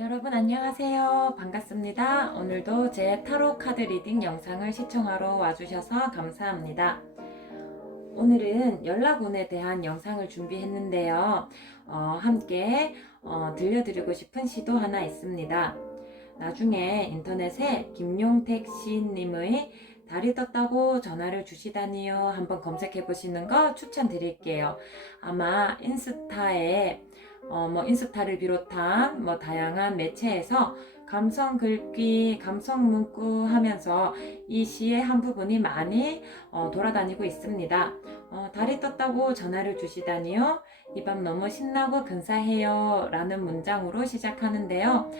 여러분 안녕하세요. 반갑습니다. 오늘도 제 타로 카드 리딩 영상을 시청하러 와주셔서 감사합니다. 오늘은 연락운에 대한 영상을 준비했는데요. 함께 들려드리고 싶은 시도 하나 있습니다. 나중에 인터넷에 김용택 시인님의 달이 떴다고 전화를 주시다니요 한번 검색해 보시는 거 추천드릴게요. 아마 인스타에 인스타를 비롯한 다양한 매체에서 감성 글귀, 감성 문구 하면서 이 시의 한 부분이 많이 돌아다니고 있습니다. 달이 떴다고 전화를 주시다니요. 이 밤 너무 신나고 근사해요 라는 문장으로 시작하는데요.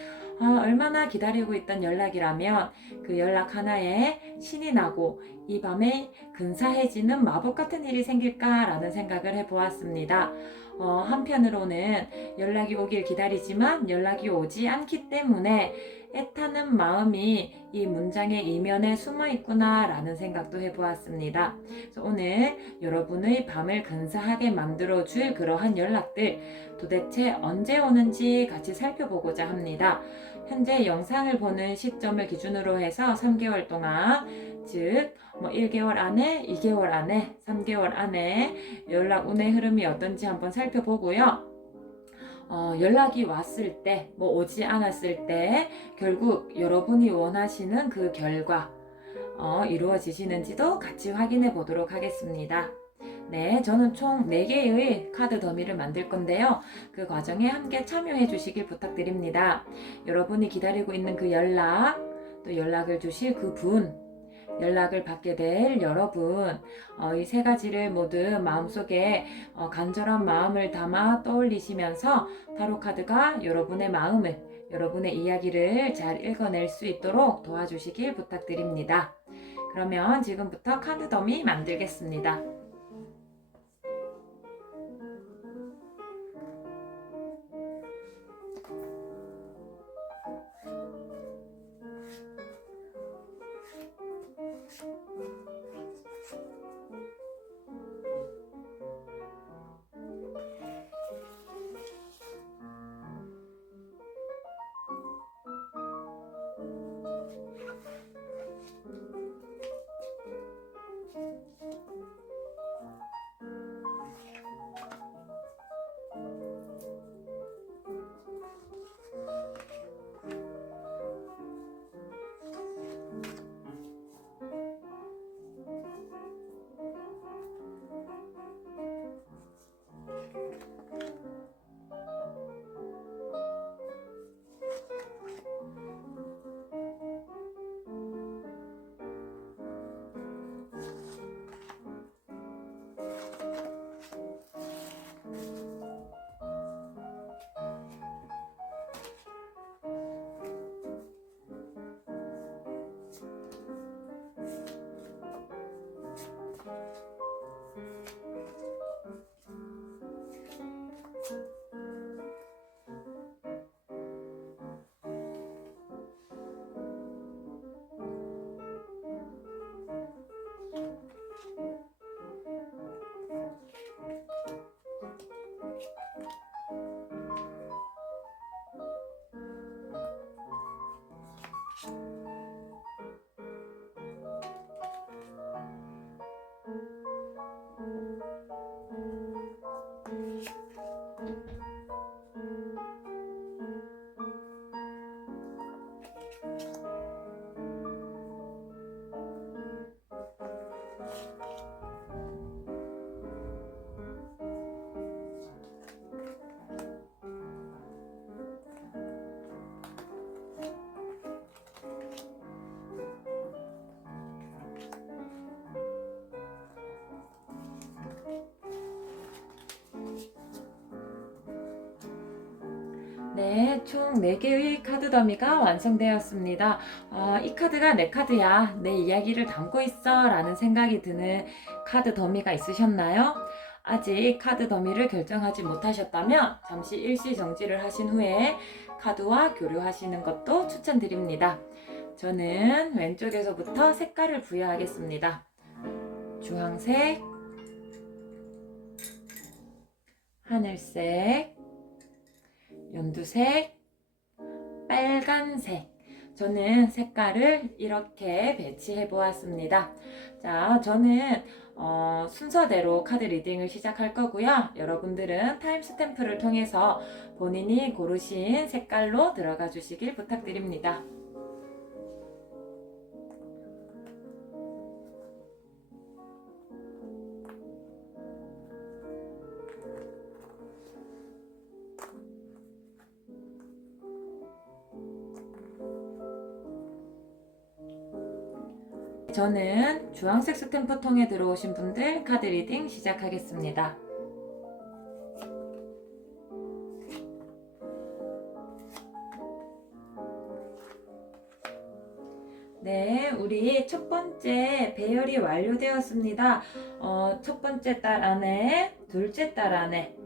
얼마나 기다리고 있던 연락이라면 그 연락 하나에 신이 나고 이 밤에 근사해지는 마법 같은 일이 생길까라는 생각을 해보았습니다. 한편으로는 연락이 오길 기다리지만 연락이 오지 않기 때문에 애타는 마음이 이 문장의 이면에 숨어 있구나 라는 생각도 해보았습니다. 그래서 오늘 여러분의 밤을 근사하게 만들어줄 그러한 연락들 도대체 언제 오는지 같이 살펴보고자 합니다. 현재 영상을 보는 시점을 기준으로 해서 3개월 동안 즉 1개월 안에, 2개월 안에, 3개월 안에 연락 운의 흐름이 어떤지 한번 살펴보고요. 연락이 왔을 때, 오지 않았을 때 결국 여러분이 원하시는 그 결과 이루어지시는지도 같이 확인해 보도록 하겠습니다. 네, 저는 총 4개의 카드 더미를 만들 건데요. 그 과정에 함께 참여해 주시길 부탁드립니다. 여러분이 기다리고 있는 그 연락, 또 연락을 주실 그 분, 연락을 받게 될 여러분, 이 3가지를 모두 마음속에 간절한 마음을 담아 떠올리시면서 타로 카드가 여러분의 마음을, 여러분의 이야기를 잘 읽어낼 수 있도록 도와주시길 부탁드립니다. 그러면 지금부터 카드 더미 만들겠습니다. 네, 총 4개의 카드 더미가 완성되었습니다. 이 카드가 내 카드야, 내 이야기를 담고 있어 라는 생각이 드는 카드 더미가 있으셨나요? 아직 카드 더미를 결정하지 못하셨다면 잠시 일시 정지를 하신 후에 카드와 교류하시는 것도 추천드립니다. 저는 왼쪽에서부터 색깔을 부여하겠습니다. 주황색, 하늘색, 연두색, 빨간색. 저는 색깔을 이렇게 배치해 보았습니다. 자, 저는 순서대로 카드 리딩을 시작할 거고요. 여러분들은 타임스탬프를 통해서 본인이 고르신 색깔로 들어가 주시길 부탁드립니다. 저는 주황색 스탬프 통에 들어오신 분들 카드 리딩 시작하겠습니다. 네, 우리 첫 번째 배열이 완료되었습니다. 첫 번째 달 안에, 둘째 달 안에,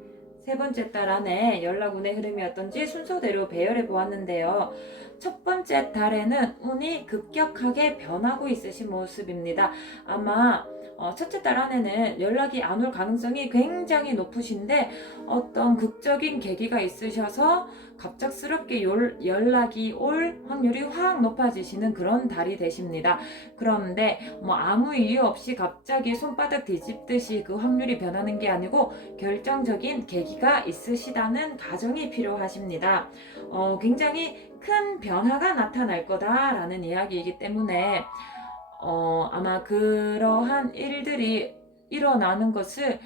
세 번째 달 안에 연락 운의 흐름이 어떤지 순서대로 배열해 보았는데요. 첫 번째 달에는 운이 급격하게 변하고 있으신 모습입니다. 아마 첫째 달 안에는 연락이 안 올 가능성이 굉장히 높으신데 어떤 극적인 계기가 있으셔서 갑작스럽게 연락이 올 확률이 확 높아지시는 그런 달이 되십니다. 그런데 아무 이유 없이 갑자기 손바닥 뒤집듯이 그 확률이 변하는 게 아니고 결정적인 계기가 있으시다는 가정이 필요하십니다. 굉장히 큰 변화가 나타날 거다라는 이야기이기 때문에 아마 그러한 일들이 일어나는 것을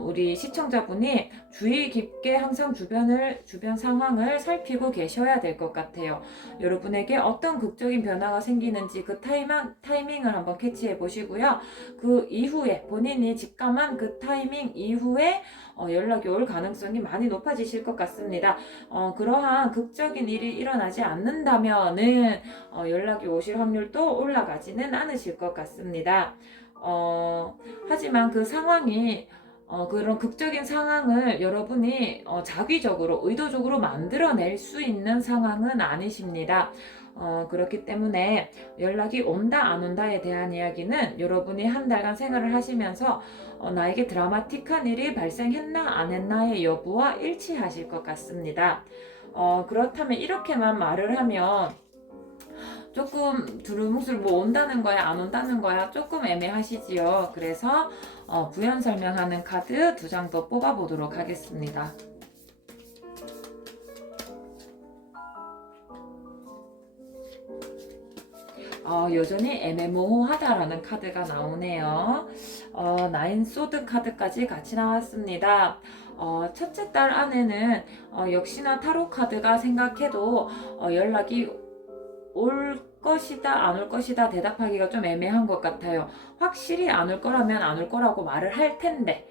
우리 시청자분이 주의 깊게 항상 주변 상황을 살피고 계셔야 될 것 같아요. 여러분에게 어떤 극적인 변화가 생기는지 그 타이밍을 한번 캐치해 보시고요. 그 이후에 본인이 직감한 그 타이밍 이후에 연락이 올 가능성이 많이 높아지실 것 같습니다. 그러한 극적인 일이 일어나지 않는다면은 연락이 오실 확률도 올라가지는 않으실 것 같습니다. 하지만 그 상황이 그런 극적인 상황을 여러분이 자기적으로 의도적으로 만들어낼 수 있는 상황은 아니십니다. 그렇기 때문에 연락이 온다 안 온다에 대한 이야기는 여러분이 한 달간 생활을 하시면서 나에게 드라마틱한 일이 발생했나 안 했나의 여부와 일치하실 것 같습니다. 그렇다면 이렇게만 말을 하면 조금 두루뭉술 온다는 거야 안 온다는 거야 조금 애매하시지요. 그래서 부연 설명하는 카드 2장 더 뽑아 보도록 하겠습니다. 여전히 애매모호하다라는 카드가 나오네요. 나인 소드 카드까지 같이 나왔습니다. 첫째 달 안에는 역시나 타로 카드가 생각해도 연락이 올 것이다 안 올 것이다 대답하기가 좀 애매한 것 같아요. 확실히 안 올 거라면 안 올 거라고 말을 할 텐데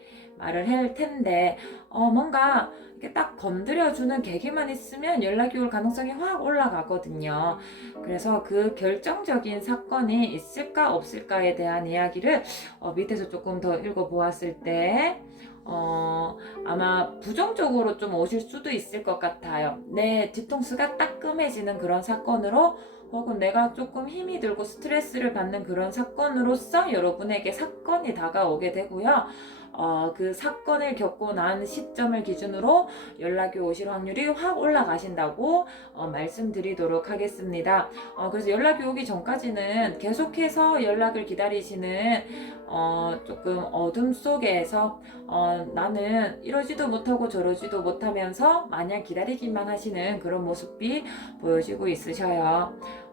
뭔가 이렇게 딱 건드려주는 계기만 있으면 연락이 올 가능성이 확 올라가거든요. 그래서 그 결정적인 사건이 있을까 없을까에 대한 이야기를 밑에서 조금 더 읽어보았을 때 아마 부정적으로 좀 오실 수도 있을 것 같아요. 내 뒤통수가 따끔해지는 그런 사건으로 혹은 내가 조금 힘이 들고 스트레스를 받는 그런 사건으로서 여러분에게 사건이 다가오게 되고요. 그 사건을 겪고 난 시점을 기준으로 연락이 오실 확률이 확 올라가신다고 말씀드리도록 하겠습니다. 그래서 연락이 오기 전까지는 계속해서 연락을 기다리시는 조금 어둠 속에서 나는 이러지도 못하고 저러지도 못하면서 마냥 기다리기만 하시는 그런 모습이 보여지고 있으셔요.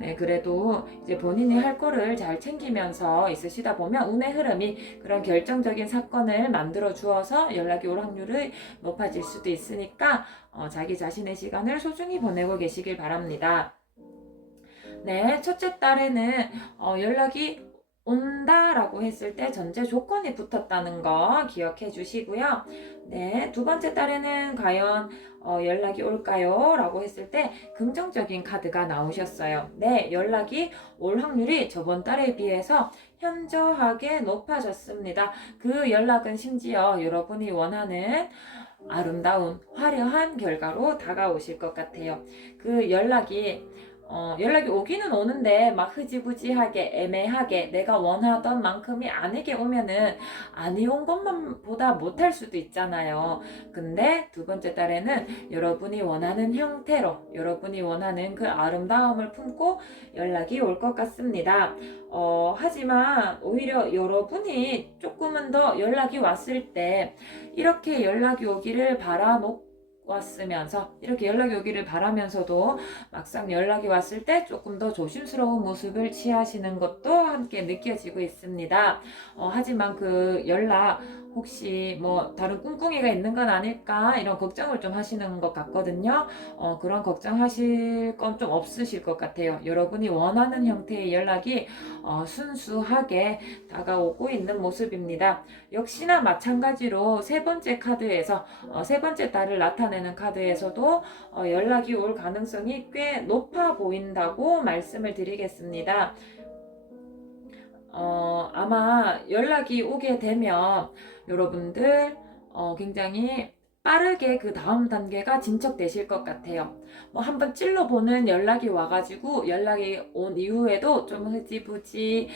네, 그래도 이제 본인이 할 거를 잘 챙기면서 있으시다 보면 운의 흐름이 그런 결정적인 사건을 만들어 주어서 연락이 올 확률이 높아질 수도 있으니까 자기 자신의 시간을 소중히 보내고 계시길 바랍니다. 네, 첫째 달에는 연락이 온다라고 했을 때 전제 조건이 붙었다는 거 기억해 주시고요. 네, 두 번째 달에는 과연 연락이 올까요? 라고 했을 때 긍정적인 카드가 나오셨어요. 네, 연락이 올 확률이 저번 달에 비해서 현저하게 높아졌습니다. 그 연락은 심지어 여러분이 원하는 아름다운 화려한 결과로 다가오실 것 같아요. 그 연락이 연락이 오기는 오는데 막 흐지부지하게 애매하게 내가 원하던 만큼이 아니게 오면은 아니 온 것만 보다 못할 수도 있잖아요. 근데 두 번째 달에는 여러분이 원하는 형태로 여러분이 원하는 그 아름다움을 품고 연락이 올 것 같습니다. 하지만 오히려 여러분이 조금은 더 연락이 왔을 때 이렇게 연락이 오기를 바라놓고 왔으면서 이렇게 연락이 오기를 바라면서도 막상 연락이 왔을 때 조금 더 조심스러운 모습을 취하시는 것도 함께 느껴지고 있습니다. 하지만 그 연락 혹시 뭐 다른 꿍꿍이가 있는 건 아닐까 이런 걱정을 좀 하시는 것 같거든요. 그런 걱정하실 건 좀 없으실 것 같아요. 여러분이 원하는 형태의 연락이 순수하게 다가오고 있는 모습입니다. 역시나 마찬가지로 세 번째 카드에서 세 번째 달을 나타내는 카드에서도 연락이 올 가능성이 꽤 높아 보인다고 말씀을 드리겠습니다. 아마 연락이 오게 되면 여러분들 굉장히 빠르게 그 다음 단계가 진척되실 것 같아요. 뭐 한번 찔러보는 연락이 와가지고 연락이 온 이후에도 좀 흐지부지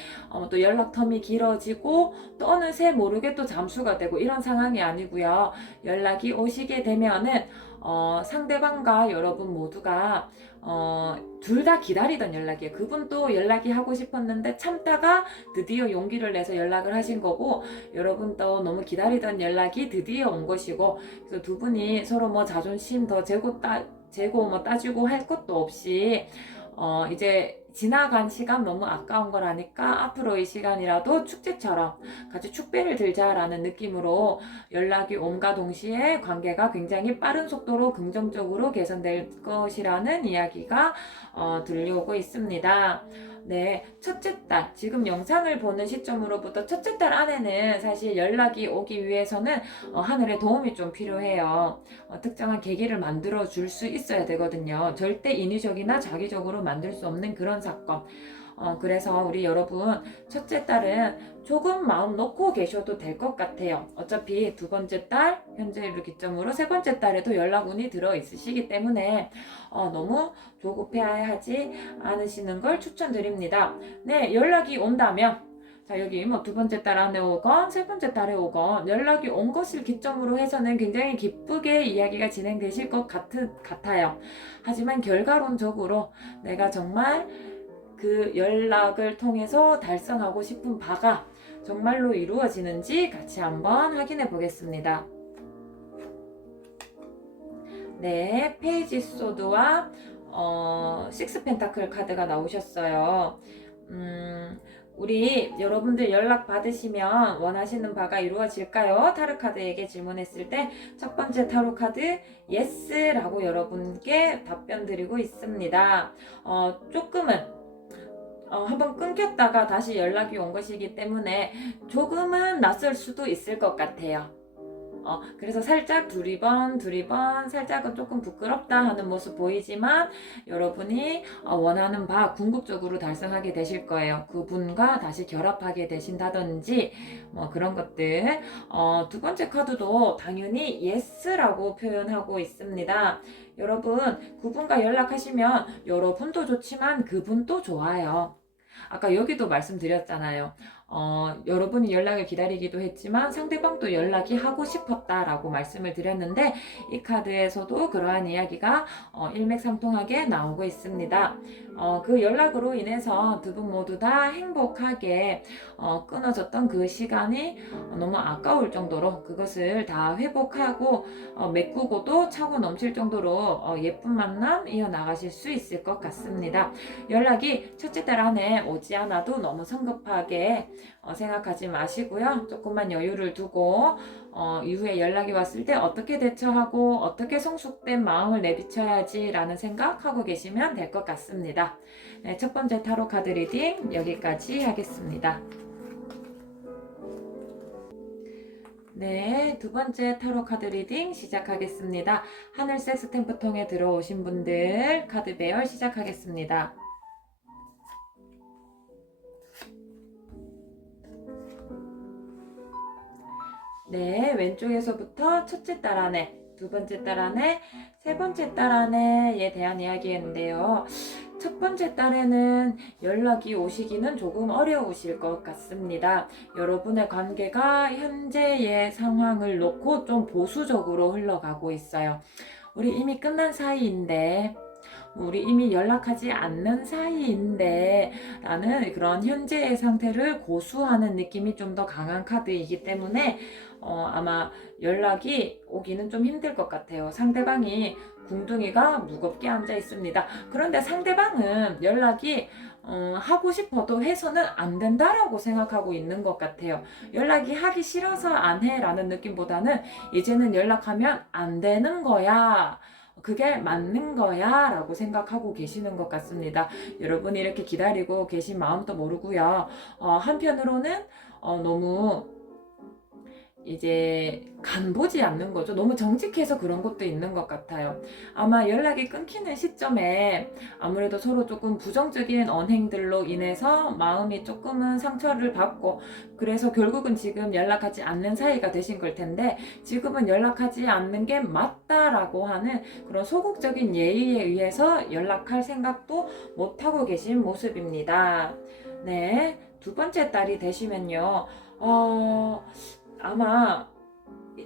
또 연락 텀이 길어지고 또 어느새 모르게 또 잠수가 되고 이런 상황이 아니고요. 연락이 오시게 되면은 상대방과 여러분 모두가 둘 다 기다리던 연락이에요. 그분도 연락이 하고 싶었는데 참다가 드디어 용기를 내서 연락을 하신 거고 여러분도 너무 기다리던 연락이 드디어 온 것이고 그래서 두 분이 서로 뭐 자존심 더 재고 뭐 따지고 할 것도 없이 이제 지나간 시간 너무 아까운 거라니까 앞으로의 시간이라도 축제처럼 같이 축배를 들자라는 느낌으로 연락이 온과 동시에 관계가 굉장히 빠른 속도로 긍정적으로 개선될 것이라는 이야기가 들려오고 있습니다. 네, 첫째 달, 지금 영상을 보는 시점으로부터 첫째 달 안에는 사실 연락이 오기 위해서는 하늘의 도움이 좀 필요해요. 특정한 계기를 만들어 줄 수 있어야 되거든요. 절대 인위적이나 자기적으로 만들 수 없는 그런 사건. 그래서 우리 여러분 첫째 달은 조금 마음 놓고 계셔도 될 것 같아요. 어차피 두 번째 달 현재를 기점으로 세 번째 달에도 연락운이 들어 있으시기 때문에 너무 조급해하지 않으시는 걸 추천드립니다. 네, 연락이 온다면 자, 여기 뭐 두 번째 달 안에 오건 세 번째 달에 오건 연락이 온 것을 기점으로 해서는 굉장히 기쁘게 이야기가 진행되실 것 같아요. 하지만 결과론적으로 내가 정말 그 연락을 통해서 달성하고 싶은 바가 정말로 이루어지는지 같이 한번 확인해 보겠습니다. 네, 페이지 소드와 식스 펜타클 카드가 나오셨어요. 우리 여러분들 연락 받으시면 원하시는 바가 이루어질까요? 타로 카드에게 질문했을 때 첫 번째 타로 카드 예스라고 여러분께 답변 드리고 있습니다. 조금은 한번 끊겼다가 다시 연락이 온 것이기 때문에 조금은 낯설 수도 있을 것 같아요. 그래서 살짝 두리번 살짝은 조금 부끄럽다 하는 모습 보이지만 여러분이 원하는 바 궁극적으로 달성하게 되실 거예요. 그분과 다시 결합하게 되신다든지 뭐 그런 것들. 두 번째 카드도 당연히 yes라고 표현하고 있습니다. 여러분 그분과 연락하시면 여러분도 좋지만 그분도 좋아요. 아까 여기도 말씀드렸잖아요. 여러분이 연락을 기다리기도 했지만 상대방도 연락이 하고 싶었다라고 말씀을 드렸는데 이 카드에서도 그러한 이야기가 일맥상통하게 나오고 있습니다. 그 연락으로 인해서 두 분 모두 다 행복하게 끊어졌던 그 시간이 너무 아까울 정도로 그것을 다 회복하고 메꾸고도 차고 넘칠 정도로 예쁜 만남 이어나가실 수 있을 것 같습니다. 연락이 첫째 달 안에 오지 않아도 너무 성급하게 생각하지 마시고요. 조금만 여유를 두고 이후에 연락이 왔을 때 어떻게 대처하고 어떻게 성숙된 마음을 내비쳐야지 라는 생각하고 계시면 될 것 같습니다. 네, 첫 번째 타로 카드 리딩 여기까지 하겠습니다. 네, 두 번째 타로 카드 리딩 시작하겠습니다. 하늘색 스탬프 통에 들어오신 분들 카드 배열 시작하겠습니다. 네, 왼쪽에서부터 첫째 달 안에, 두 번째 달 안에, 세 번째 달 안에에 대한 이야기였는데요. 첫 번째 딸에는 연락이 오시기는 조금 어려우실 것 같습니다. 여러분의 관계가 현재의 상황을 놓고 좀 보수적으로 흘러가고 있어요. 우리 이미 끝난 사이인데, 우리 이미 연락하지 않는 사이인데 라는 그런 현재의 상태를 고수하는 느낌이 좀 더 강한 카드이기 때문에 아마 연락이 오기는 좀 힘들 것 같아요. 상대방이 궁둥이가 무겁게 앉아 있습니다. 그런데 상대방은 연락이 하고 싶어도 해서는 안 된다라고 생각하고 있는 것 같아요. 연락이 하기 싫어서 안 해라는 느낌보다는 이제는 연락하면 안 되는 거야. 그게 맞는 거야 라고 생각하고 계시는 것 같습니다. 여러분이 이렇게 기다리고 계신 마음도 모르고요. 한편으로는 너무 이제 간보지 않는 거죠. 너무 정직해서 그런 것도 있는 것 같아요. 아마 연락이 끊기는 시점에 아무래도 서로 조금 부정적인 언행들로 인해서 마음이 조금은 상처를 받고, 그래서 결국은 지금 연락하지 않는 사이가 되신 걸 텐데, 지금은 연락하지 않는 게 맞다라고 하는 그런 소극적인 예의에 의해서 연락할 생각도 못하고 계신 모습입니다. 네, 두 번째 딸이 되시면요. 아마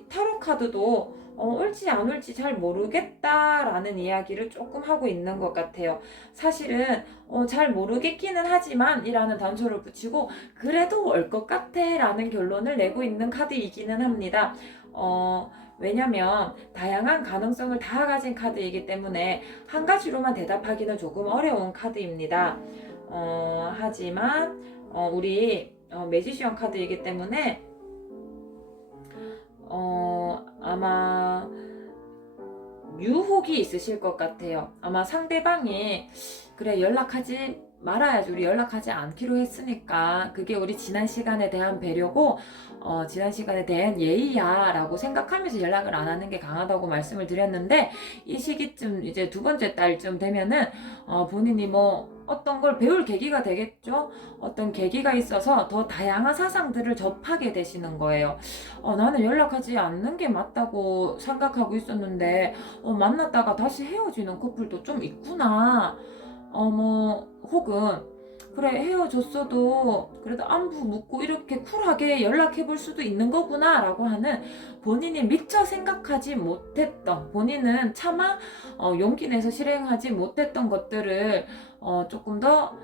타로 카드도 올지 안 올지 잘 모르겠다라는 이야기를 조금 하고 있는 것 같아요. 사실은 잘 모르겠기는 하지만 이라는 단서를 붙이고 그래도 올 것 같아 라는 결론을 내고 있는 카드이기는 합니다. 왜냐면 다양한 가능성을 다 가진 카드이기 때문에 한 가지로만 대답하기는 조금 어려운 카드입니다. 하지만 우리 매지션 카드이기 때문에 아마 유혹이 있으실 것 같아요. 아마 상대방이 그래 연락하지 말아야지, 우리 연락하지 않기로 했으니까 그게 우리 지난 시간에 대한 배려고 지난 시간에 대한 예의야 라고 생각하면서 연락을 안 하는 게 강하다고 말씀을 드렸는데, 이 시기쯤 이제 두 번째 달쯤 되면은 본인이 뭐 어떤 걸 배울 계기가 되겠죠. 어떤 계기가 있어서 더 다양한 사상들을 접하게 되시는 거예요. 나는 연락하지 않는 게 맞다고 생각하고 있었는데 만났다가 다시 헤어지는 커플도 좀 있구나. 혹은 그래 헤어졌어도 그래도 안부 묻고 이렇게 쿨하게 연락해 볼 수도 있는 거구나 라고 하는, 본인이 미처 생각하지 못했던, 본인은 차마 용기 내서 실행하지 못했던 것들을 조금 더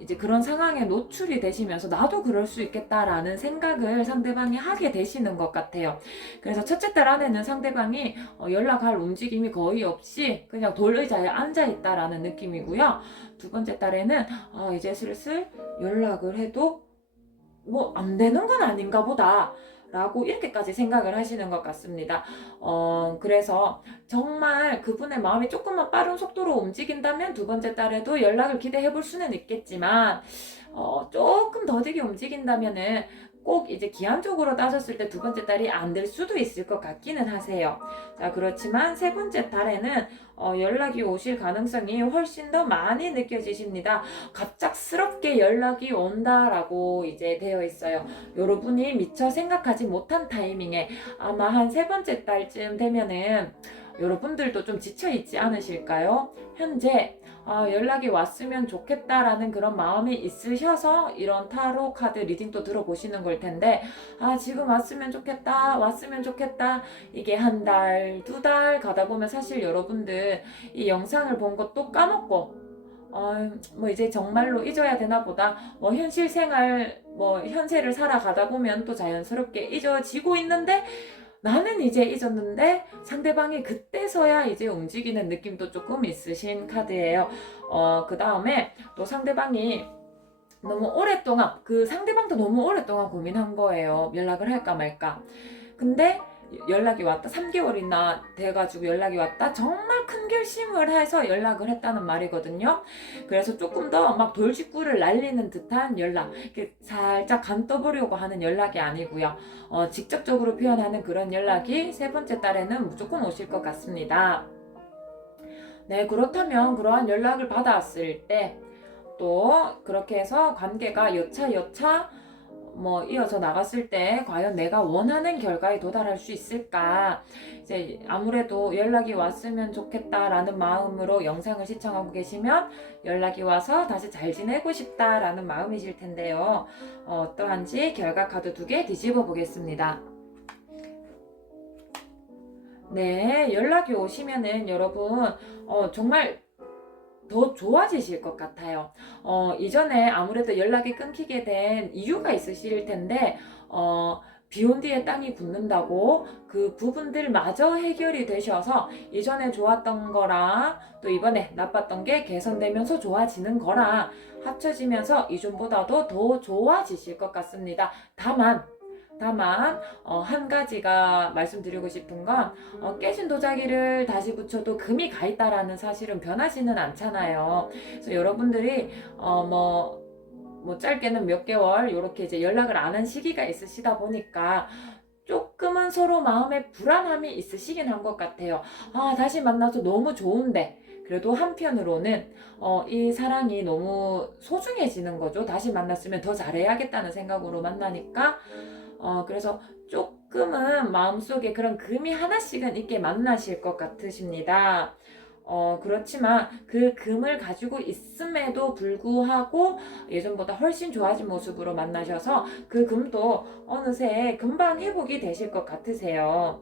이제 그런 상황에 노출이 되시면서 나도 그럴 수 있겠다라는 생각을 상대방이 하게 되시는 것 같아요. 그래서 첫째 딸 안에는 상대방이 연락할 움직임이 거의 없이 그냥 돌의자에 앉아있다라는 느낌이고요. 두 번째 딸에는 이제 슬슬 연락을 해도 뭐 안 되는 건 아닌가 보다 라고 이렇게까지 생각을 하시는 것 같습니다. 그래서 정말 그분의 마음이 조금만 빠른 속도로 움직인다면 두 번째 딸에도 연락을 기대해 볼 수는 있겠지만, 조금 더디게 움직인다면은 꼭 이제 기한적으로 따졌을 때 두 번째 딸이 안 될 수도 있을 것 같기는 하세요. 자, 그렇지만 세 번째 딸에는 연락이 오실 가능성이 훨씬 더 많이 느껴지십니다. 갑작스럽게 연락이 온다라고 이제 되어 있어요. 여러분이 미처 생각하지 못한 타이밍에 아마 한 세 번째 달쯤 되면은 여러분들도 좀 지쳐있지 않으실까요? 현재 연락이 왔으면 좋겠다라는 그런 마음이 있으셔서 이런 타로 카드 리딩도 들어보시는 걸 텐데, 지금 왔으면 좋겠다, 왔으면 좋겠다, 이게 한 달, 두 달 가다 보면 사실 여러분들 이 영상을 본 것도 까먹고 뭐 이제 정말로 잊어야 되나 보다, 뭐 현실 생활, 뭐 현세를 살아가다 보면 또 자연스럽게 잊어지고 있는데, 나는 이제 잊었는데 상대방이 그때서야 이제 움직이는 느낌도 조금 있으신 카드예요. 그 다음에 또 상대방이 너무 오랫동안, 그 상대방도 너무 오랫동안 고민한 거예요. 연락을 할까 말까. 근데 연락이 왔다. 3개월이나 돼가지고 연락이 왔다. 정말 큰 결심을 해서 연락을 했다는 말이거든요. 그래서 조금 더 막 돌직구를 날리는 듯한 연락, 이렇게 살짝 간 떠보려고 하는 연락이 아니고요. 직접적으로 표현하는 그런 연락이 세 번째 달에는 무조건 오실 것 같습니다. 네, 그렇다면 그러한 연락을 받았을 때 또 그렇게 해서 관계가 여차여차 뭐 이어서 나갔을 때 과연 내가 원하는 결과에 도달할 수 있을까? 이제 아무래도 연락이 왔으면 좋겠다라는 마음으로 영상을 시청하고 계시면 연락이 와서 다시 잘 지내고 싶다라는 마음이실 텐데요. 어떠한지 결과 카드 2개 뒤집어 보겠습니다. 네, 연락이 오시면은 여러분 정말 더 좋아지실 것 같아요. 이전에 아무래도 연락이 끊기게 된 이유가 있으실 텐데, 비온 뒤에 땅이 굳는다고 그 부분들마저 해결이 되셔서 이전에 좋았던 거랑 또 이번에 나빴던 게 개선되면서 좋아지는 거랑 합쳐지면서 이전보다도 더 좋아지실 것 같습니다. 다만 한 가지가 말씀드리고 싶은 건 깨진 도자기를 다시 붙여도 금이 가 있다라는 사실은 변하지는 않잖아요. 그래서 여러분들이 뭐 짧게는 몇 개월 이렇게 이제 연락을 안 한 시기가 있으시다 보니까 조금은 서로 마음에 불안함이 있으시긴 한 것 같아요. 다시 만나서 너무 좋은데 그래도 한편으로는 이 사랑이 너무 소중해지는 거죠. 다시 만났으면 더 잘해야겠다는 생각으로 만나니까 그래서 조금은 마음속에 그런 금이 하나씩은 있게 만나실 것 같으십니다. 그렇지만 그 금을 가지고 있음에도 불구하고 예전보다 훨씬 좋아진 모습으로 만나셔서 그 금도 어느새 금방 회복이 되실 것 같으세요.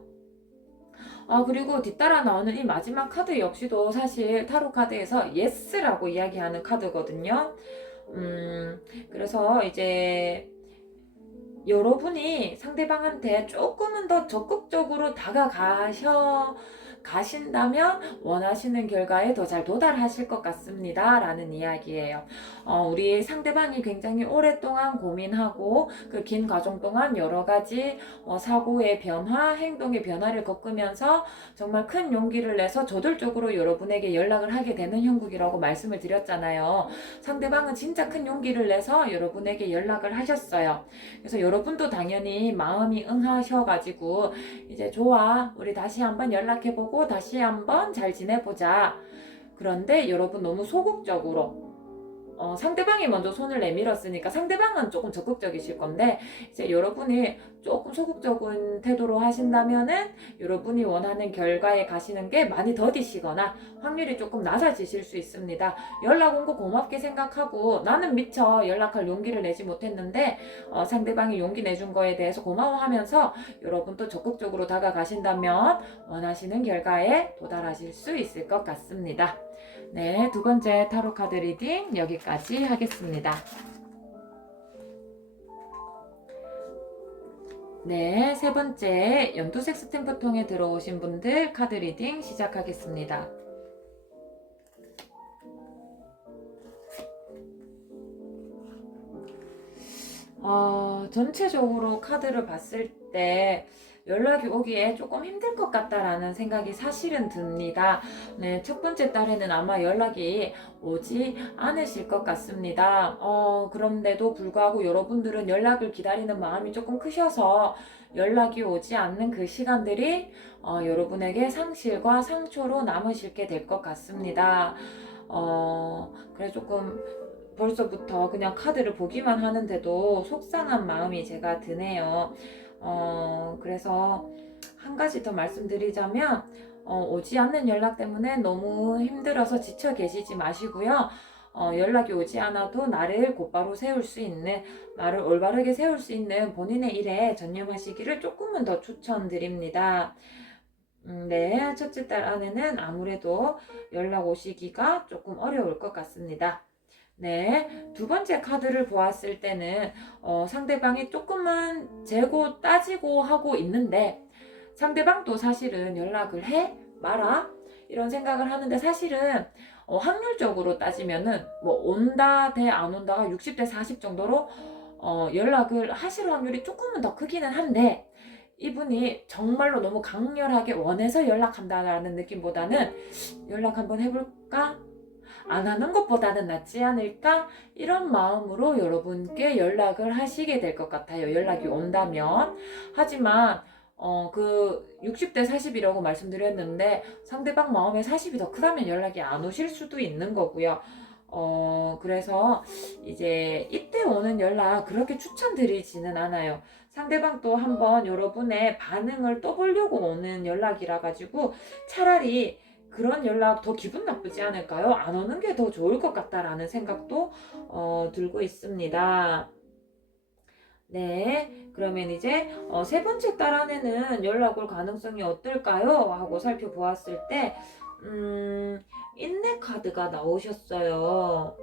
그리고 뒤따라 나오는 이 마지막 카드 역시도 사실 타로 카드에서 예스라고 이야기하는 카드거든요. 그래서 이제 여러분이 상대방한테 조금은 더 적극적으로 가신다면 원하시는 결과에 더 잘 도달하실 것 같습니다. 라는 이야기예요. 우리 상대방이 굉장히 오랫동안 고민하고 그 긴 과정 동안 여러 가지 사고의 변화, 행동의 변화를 겪으면서 정말 큰 용기를 내서 저돌적으로 여러분에게 연락을 하게 되는 형국이라고 말씀을 드렸잖아요. 상대방은 진짜 큰 용기를 내서 여러분에게 연락을 하셨어요. 그래서 여러분도 당연히 마음이 응하셔가지고 이제 좋아, 우리 다시 한번 연락해보고 다시 한번 잘 지내보자. 그런데 여러분 너무 소극적으로 상대방이 먼저 손을 내밀었으니까 상대방은 조금 적극적이실 건데 이제 여러분이 조금 소극적인 태도로 하신다면은 여러분이 원하는 결과에 가시는 게 많이 더디시거나 확률이 조금 낮아지실 수 있습니다. 연락 온 거 고맙게 생각하고 나는 미처 연락할 용기를 내지 못했는데 상대방이 용기 내준 거에 대해서 고마워하면서 여러분도 적극적으로 다가가신다면 원하시는 결과에 도달하실 수 있을 것 같습니다. 네, 2번째 타로 카드 리딩 여기까지 하겠습니다. 네, 3번째 연두색 스탬프 통에 들어오신 분들 카드 리딩 시작하겠습니다. 전체적으로 카드를 봤을 때 연락이 오기에 조금 힘들 것 같다라는 생각이 사실은 듭니다. 네, 첫 번째 달에는 아마 연락이 오지 않으실 것 같습니다. 그런데도 불구하고 여러분들은 연락을 기다리는 마음이 조금 크셔서 연락이 오지 않는 그 시간들이 여러분에게 상실과 상처로 남으실게 될 것 같습니다. 그래 조금 벌써부터 그냥 카드를 보기만 하는데도 속상한 마음이 제가 드네요. 그래서 한 가지 더 말씀드리자면, 오지 않는 연락 때문에 너무 힘들어서 지쳐 계시지 마시고요. 연락이 오지 않아도 나를 곧바로 세울 수 있는, 나를 올바르게 세울 수 있는 본인의 일에 전념하시기를 조금은 더 추천드립니다. 네, 첫째 달 안에는 아무래도 연락 오시기가 조금 어려울 것 같습니다. 네, 2번째 카드를 보았을 때는 상대방이 조금은 재고 따지고 하고 있는데 상대방도 사실은 연락을 해? 마라? 이런 생각을 하는데 사실은 확률적으로 따지면은 뭐 온다 대 안 온다가 60대 40 정도로 연락을 하실 확률이 조금은 더 크기는 한데 이분이 정말로 너무 강렬하게 원해서 연락한다라는 느낌보다는 연락 한번 해볼까? 안 하는 것보다는 낫지 않을까? 이런 마음으로 여러분께 연락을 하시게 될 것 같아요. 연락이 온다면. 하지만 그 60대 40이라고 말씀드렸는데 상대방 마음에 40이 더 크다면 연락이 안 오실 수도 있는 거고요. 그래서 이제 이때 오는 연락 그렇게 추천드리지는 않아요. 상대방 또 한번 여러분의 반응을 또 보려고 오는 연락이라 가지고 차라리 그런 연락 더 기분 나쁘지 않을까요? 안 오는 게 더 좋을 것 같다라는 생각도 들고 있습니다. 네, 그러면 이제 세 번째 달 안에는 연락 올 가능성이 어떨까요? 하고 살펴보았을 때, 인내 카드가 나오셨어요.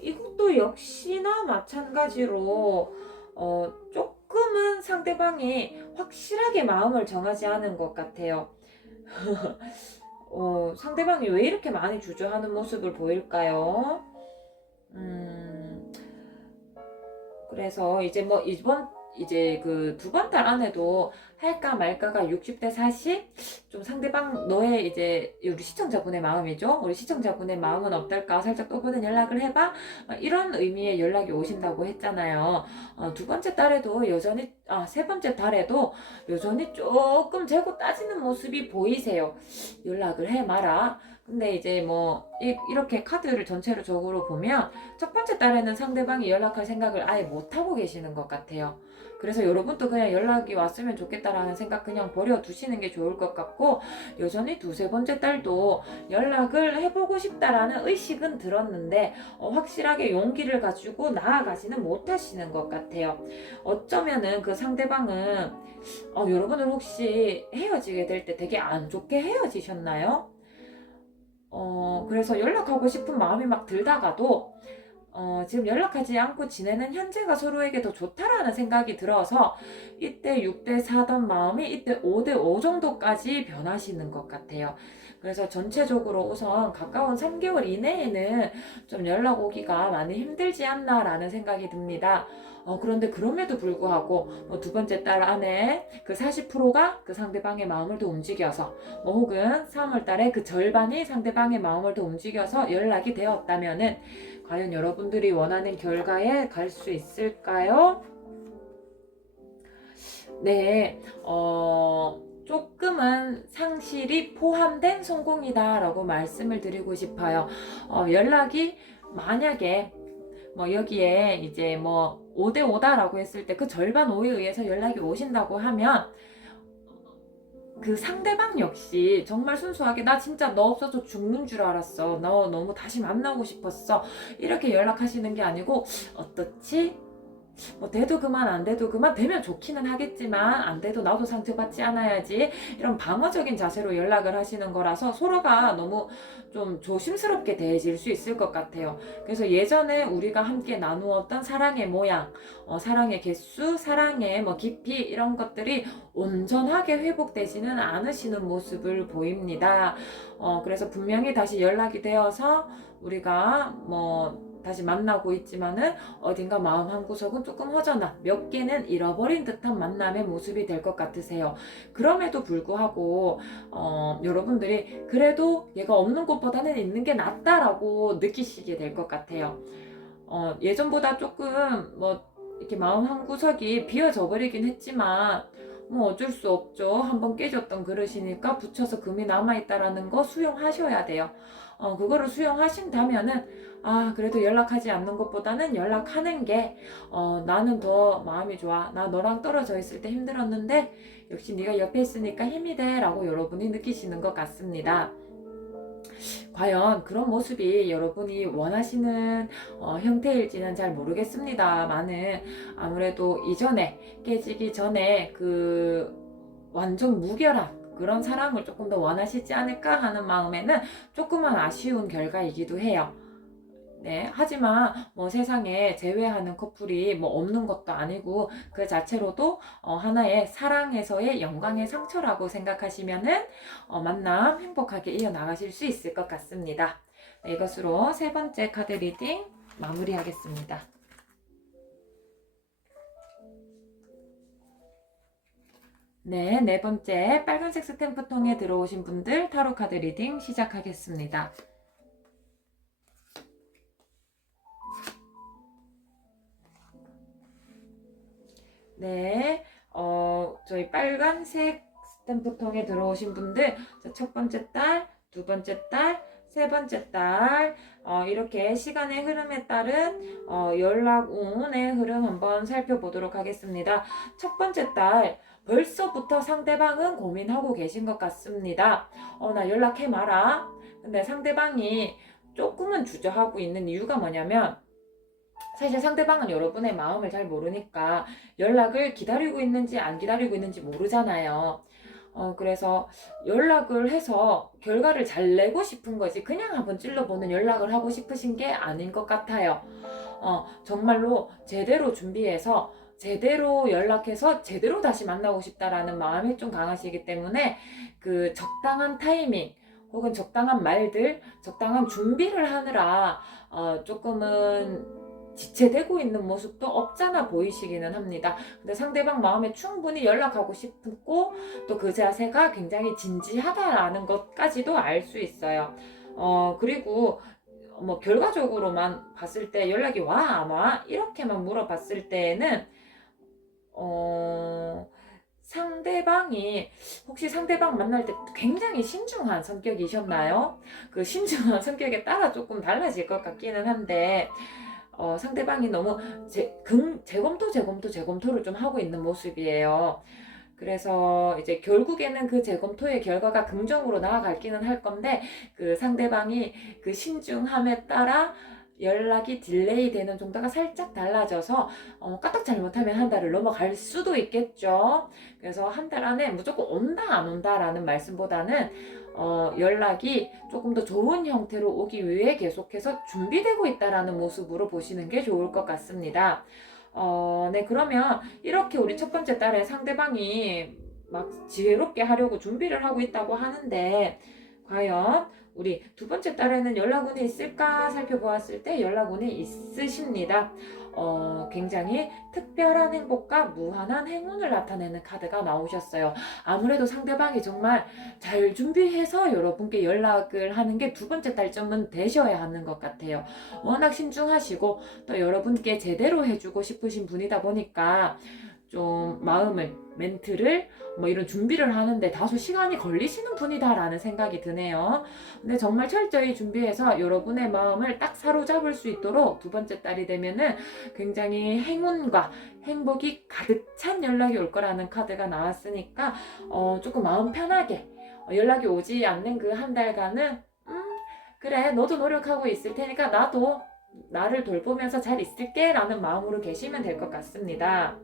이것도 역시나 마찬가지로, 조금은 상대방이 확실하게 마음을 정하지 않은 것 같아요. 상대방이 왜 이렇게 많이 주저하는 모습을 보일까요? 음, 그래서 이제 뭐 이번 이제 그 두 번 달 안에도 할까 말까가 60대 40? 좀 상대방 너의 이제 우리 시청자분의 마음이죠. 우리 시청자분의 마음은 어떨까? 살짝 또 보는 연락을 해봐. 이런 의미의 연락이 오신다고 했잖아요. 두 번째 달에도 여전히 세 번째 달에도 여전히 조금 재고 따지는 모습이 보이세요. 연락을 해 마라. 근데 이제 뭐 이렇게 카드를 전체적으로 보면 첫 번째 달에는 상대방이 연락할 생각을 아예 못하고 계시는 것 같아요. 그래서 여러분도 그냥 연락이 왔으면 좋겠다라는 생각 그냥 버려두시는 게 좋을 것 같고, 여전히 두세 번째 달도 연락을 해보고 싶다라는 의식은 들었는데 확실하게 용기를 가지고 나아가지는 못하시는 것 같아요. 어쩌면은 그 상대방은 여러분은 혹시 헤어지게 될 때 되게 안 좋게 헤어지셨나요? 그래서 연락하고 싶은 마음이 막 들다가도 지금 연락하지 않고 지내는 현재가 서로에게 더 좋다라는 생각이 들어서 이때 6대 4던 마음이 이때 5대 5 정도까지 변하시는 것 같아요. 그래서 전체적으로 우선 가까운 3개월 이내에는 좀 연락 오기가 많이 힘들지 않나라는 생각이 듭니다. 그런데 그럼에도 불구하고 두 번째 달 안에 그 40%가 그 상대방의 마음을 더 움직여서 혹은 3월 달에 그 절반이 상대방의 마음을 더 움직여서 연락이 되었다면은 과연 여러분들이 원하는 결과에 갈 수 있을까요? 네, 조금은 상실이 포함된 성공이다라고 말씀을 드리고 싶어요. 연락이 만약에 뭐 여기에 이제 뭐 5대 5다라고 했을 때 그 절반 5에 의해서 연락이 오신다고 하면 그 상대방 역시 정말 순수하게 나 진짜 너 없어서 죽는 줄 알았어. 너 너무 다시 만나고 싶었어. 이렇게 연락하시는 게 아니고 어떻지? 뭐 돼도 그만 안 돼도 그만 되면 좋기는 하겠지만 안 돼도 나도 상처받지 않아야지 이런 방어적인 자세로 연락을 하시는 거라서 서로가 너무 좀 조심스럽게 대해질 수 있을 것 같아요. 그래서 예전에 우리가 함께 나누었던 사랑의 모양, 사랑의 개수, 사랑의 뭐 깊이 이런 것들이 온전하게 회복되지는 않으시는 모습을 보입니다. 그래서 분명히 다시 연락이 되어서 우리가 뭐 다시 만나고 있지만은 어딘가 마음 한구석은 조금 허전한 몇 개는 잃어버린 듯한 만남의 모습이 될 것 같으세요. 그럼에도 불구하고 여러분들이 그래도 얘가 없는 것보다는 있는 게 낫다라고 느끼시게 될 것 같아요. 예전보다 조금 뭐 이렇게 마음 한구석이 비어져 버리긴 했지만 뭐 어쩔 수 없죠. 한번 깨졌던 그릇이니까 붙여서 금이 남아있다라는 거 수용하셔야 돼요. 그거를 수용하신다면은 그래도 연락하지 않는 것보다는 연락하는 게 나는 더 마음이 좋아. 나 너랑 떨어져 있을 때 힘들었는데 역시 네가 옆에 있으니까 힘이 돼 라고 여러분이 느끼시는 것 같습니다. 과연 그런 모습이 여러분이 원하시는 형태일지는 잘 모르겠습니다만은 아무래도 이전에 깨지기 전에 그 완전 무결한 그런 사랑을 조금 더 원하시지 않을까 하는 마음에는 조금만 아쉬운 결과이기도 해요. 네, 하지만 뭐 세상에 제외하는 커플이 뭐 없는 것도 아니고 그 자체로도 하나의 사랑에서의 영광의 상처라고 생각하시면은 만남 행복하게 이어나가실 수 있을 것 같습니다. 네, 이것으로 세 번째 카드 리딩 마무리하겠습니다. 네, 네 번째 빨간색 스탬프 통에 들어오신 분들 타로 카드 리딩 시작하겠습니다. 네, 저희 빨간색 스탬프 통에 들어오신 분들, 첫 번째 달, 두 번째 달, 세 번째 달, 이렇게 시간의 흐름에 따른 연락 운의 흐름 한번 살펴보도록 하겠습니다. 첫 번째 달, 벌써부터 상대방은 고민하고 계신 것 같습니다. 나 연락해 마라. 근데 상대방이 조금은 주저하고 있는 이유가 뭐냐면, 사실 상대방은 여러분의 마음을 잘 모르니까 연락을 기다리고 있는지 안 기다리고 있는지 모르잖아요. 그래서 연락을 해서 결과를 잘 내고 싶은 거지 그냥 한번 찔러보는 연락을 하고 싶으신 게 아닌 것 같아요. 정말로 제대로 준비해서 제대로 연락해서 제대로 다시 만나고 싶다라는 마음이 좀 강하시기 때문에 그 적당한 타이밍 혹은 적당한 말들, 적당한 준비를 하느라 조금은 지체되고 있는 모습도 없잖아 보이시기는 합니다. 근데 상대방 마음에 충분히 연락하고 싶고 또 그 자세가 굉장히 진지하다라는 것까지도 알 수 있어요. 그리고 뭐 결과적으로만 봤을 때 연락이 와 안 와? 이렇게만 물어봤을 때에는 상대방이 혹시 상대방 만날 때 굉장히 신중한 성격이셨나요? 그 신중한 성격에 따라 조금 달라질 것 같기는 한데 상대방이 너무 재검토를 좀 하고 있는 모습이에요. 그래서 이제 결국에는 그 재검토의 결과가 긍정으로 나아갈기는 할 건데 그 상대방이 그 신중함에 따라 연락이 딜레이 되는 정도가 살짝 달라져서 까딱 잘못하면 한 달을 넘어갈 수도 있겠죠. 그래서 한 달 안에 무조건 온다 안 온다라는 말씀보다는 연락이 조금 더 좋은 형태로 오기 위해 계속해서 준비되고 있다라는 모습으로 보시는 게 좋을 것 같습니다. 네, 그러면 이렇게 우리 첫 번째 달에 상대방이 막 지혜롭게 하려고 준비를 하고 있다고 하는데, 과연 우리 두 번째 달에는 연락운이 있을까 살펴보았을 때 연락운이 있으십니다. 굉장히 특별한 행복과 무한한 행운을 나타내는 카드가 나오셨어요. 아무래도 상대방이 정말 잘 준비해서 여러분께 연락을 하는 게 두 번째 달쯤은 되셔야 하는 것 같아요. 워낙 신중하시고 또 여러분께 제대로 해주고 싶으신 분이다 보니까 좀 마음을, 멘트를 뭐 이런 준비를 하는데 다소 시간이 걸리시는 분이다라는 생각이 드네요. 근데 정말 철저히 준비해서 여러분의 마음을 딱 사로잡을 수 있도록 두 번째 달이 되면은 굉장히 행운과 행복이 가득 찬 연락이 올 거라는 카드가 나왔으니까 조금 마음 편하게 연락이 오지 않는 그 한 달간은 그래 너도 노력하고 있을 테니까 나도 나를 돌보면서 잘 있을게 라는 마음으로 계시면 될 것 같습니다.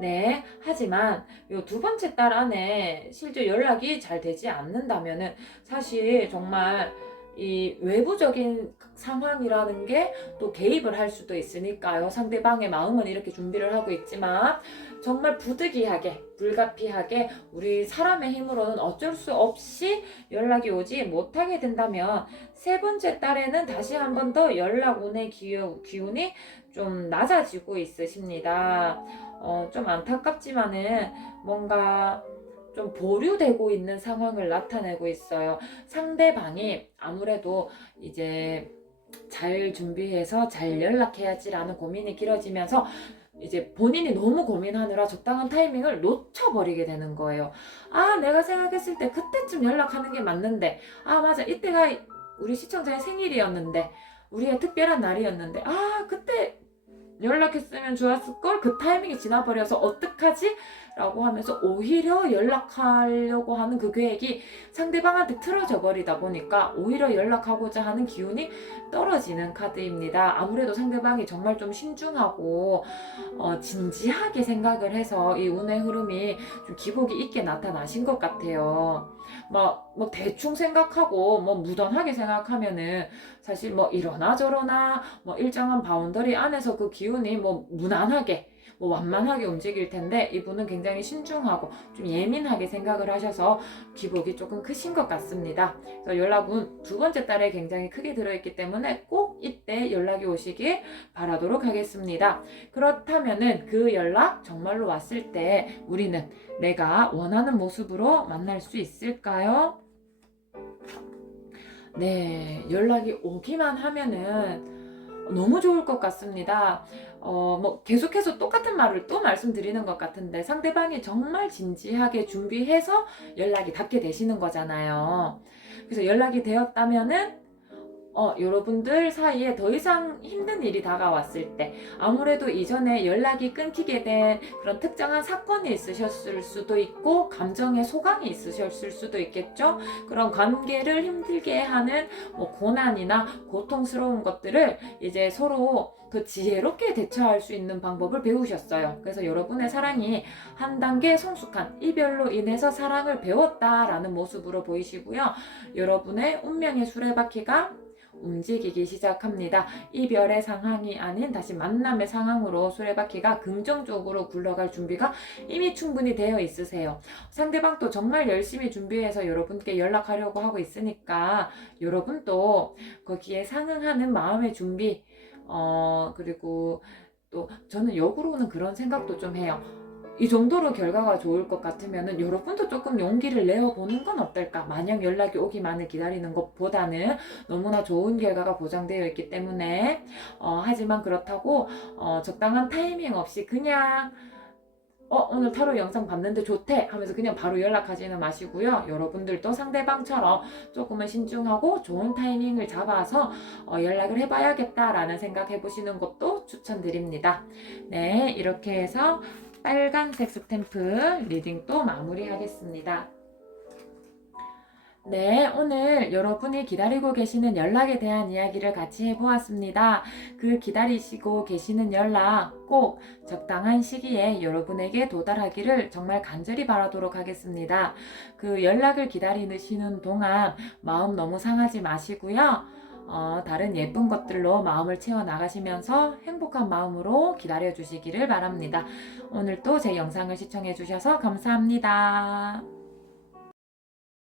네, 하지만 이 두 번째 달 안에 실제 연락이 잘 되지 않는다면은 사실 정말 이 외부적인 상황이라는 게 또 개입을 할 수도 있으니까요. 상대방의 마음은 이렇게 준비를 하고 있지만 정말 부득이하게, 불가피하게 우리 사람의 힘으로는 어쩔 수 없이 연락이 오지 못하게 된다면 세 번째 달에는 다시 한 번 더 연락 운의 기운이 좀 낮아지고 있으십니다. 좀 안타깝지만은 뭔가 좀 보류되고 있는 상황을 나타내고 있어요. 상대방이 아무래도 이제 잘 준비해서 잘 연락해야지라는 고민이 길어지면서 이제 본인이 너무 고민하느라 적당한 타이밍을 놓쳐버리게 되는 거예요. 아, 내가 생각했을 때 그때쯤 연락하는 게 맞는데, 아, 맞아. 이때가 우리 시청자의 생일이었는데, 우리의 특별한 날이었는데, 아, 그때 연락했으면 좋았을걸? 그 타이밍이 지나버려서 어떡하지? 라고 하면서 오히려 연락하려고 하는 그 계획이 상대방한테 틀어져 버리다 보니까 오히려 연락하고자 하는 기운이 떨어지는 카드입니다. 아무래도 상대방이 정말 좀 신중하고 진지하게 생각을 해서 이 운의 흐름이 좀 기복이 있게 나타나신 것 같아요. 뭐 대충 생각하고 뭐 무던하게 생각하면은 사실 뭐 이러나 저러나 뭐 일정한 바운더리 안에서 그 기운이 뭐 무난하게 뭐 완만하게 움직일 텐데 이분은 굉장히 신중하고 좀 예민하게 생각을 하셔서 기복이 조금 크신 것 같습니다. 그래서 연락운 두 번째 달에 굉장히 크게 들어있기 때문에 꼭 이때 연락이 오시길 바라도록 하겠습니다. 그렇다면은 그 연락 정말로 왔을 때 우리는 내가 원하는 모습으로 만날 수 있을까요? 네, 연락이 오기만 하면은 너무 좋을 것 같습니다. 뭐 계속해서 똑같은 말을 또 말씀드리는 것 같은데 상대방이 정말 진지하게 준비해서 연락이 닿게 되시는 거잖아요. 그래서 연락이 되었다면은 여러분들 사이에 더 이상 힘든 일이 다가왔을 때, 아무래도 이전에 연락이 끊기게 된 그런 특정한 사건이 있으셨을 수도 있고 감정의 소강이 있으셨을 수도 있겠죠. 그런 관계를 힘들게 하는 뭐 고난이나 고통스러운 것들을 이제 서로 더 지혜롭게 대처할 수 있는 방법을 배우셨어요. 그래서 여러분의 사랑이 한 단계 성숙한 이별로 인해서 사랑을 배웠다라는 모습으로 보이시고요. 여러분의 운명의 수레바퀴가 움직이기 시작합니다. 이별의 상황이 아닌 다시 만남의 상황으로 수레바퀴가 긍정적으로 굴러갈 준비가 이미 충분히 되어 있으세요. 상대방도 정말 열심히 준비해서 여러분께 연락하려고 하고 있으니까 여러분도 거기에 상응하는 마음의 준비, 그리고 또 저는 역으로는 그런 생각도 좀 해요. 이 정도로 결과가 좋을 것 같으면은 여러분도 조금 용기를 내어보는 건 어떨까? 마냥 연락이 오기만을 기다리는 것보다는 너무나 좋은 결과가 보장되어 있기 때문에 하지만 그렇다고 적당한 타이밍 없이 그냥 오늘 타로 영상 봤는데 좋대 하면서 그냥 바로 연락하지는 마시고요. 여러분들도 상대방처럼 조금은 신중하고 좋은 타이밍을 잡아서 연락을 해봐야겠다라는 생각 해보시는 것도 추천드립니다. 네, 이렇게 해서 빨간색 스탬프 리딩 또 마무리하겠습니다. 네, 오늘 여러분이 기다리고 계시는 연락에 대한 이야기를 같이 해보았습니다. 그 기다리시고 계시는 연락 꼭 적당한 시기에 여러분에게 도달하기를 정말 간절히 바라도록 하겠습니다. 그 연락을 기다리시는 동안 마음 너무 상하지 마시고요. 다른 예쁜 것들로 마음을 채워나가시면서 행복한 마음으로 기다려주시기를 바랍니다. 오늘도 제 영상을 시청해주셔서 감사합니다.